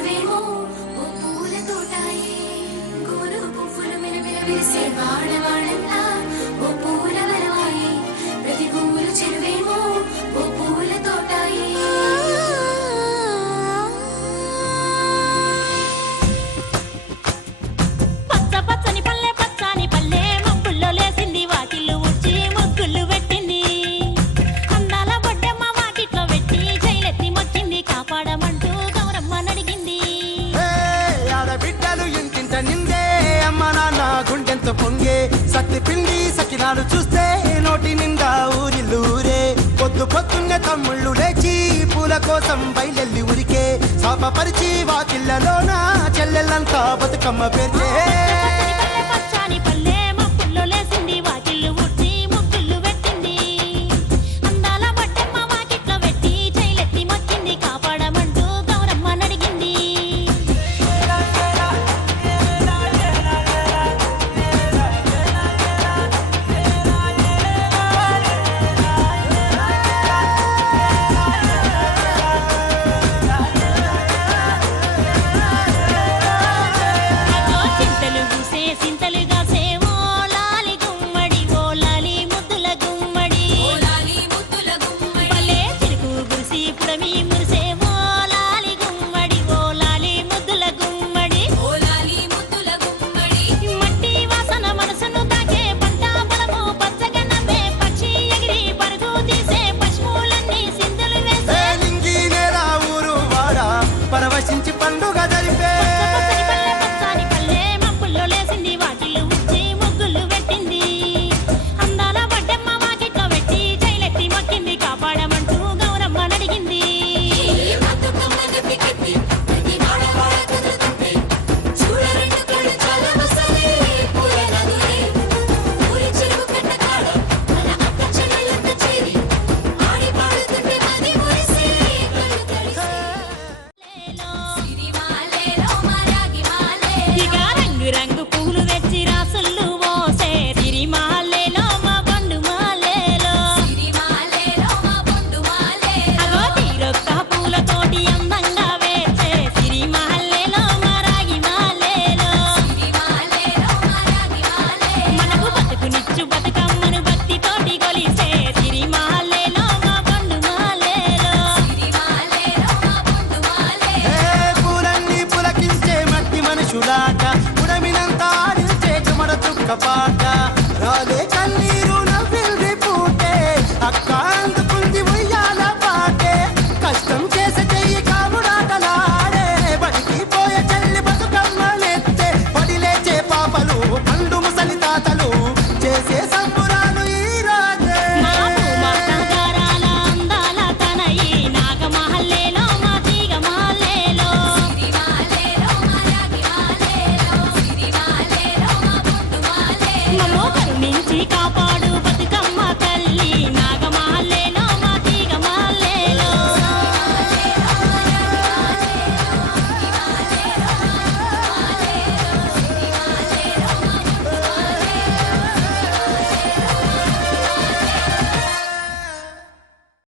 చెరువేమో ఓ పూల తోటాయే గోరు పువ్వులు మిలమిల విరిసే వాడవాడంతా ఓ పూల వరమాయే ప్రతి పువ్వులు చెరువేమో ఓ పూల తోటాయే పచ్చ పచ్చని పల్లె పచ్చని పల్లె మబ్బుల్లో లేసింది వాకిళ్ళు ఉడ్చి ముగ్గులు పెట్టింది అందాల బొడ్డమ్మ వాకిట్లో పెట్టి జైలెత్తి మొచ్చింది కాపాడమంటూ గౌరమ్మ నడిగింది ఆడబిడ్డలు ఇంటింట నిందే అమ్మ నాన్న గుండెంతో పొంగే సత్తి పిండి సకినాలు చూస్తే నోటి నిండా ఊరిల్లూరే పొద్దు పొద్దున్నే తమ్ముళ్ళు లేచి పూల కోసం బయలెల్లి ఉరికే శాపపరిచి వాకిళ్ళలోన చెల్లెళ్ళంతా బతుకమ్మ పేర్చే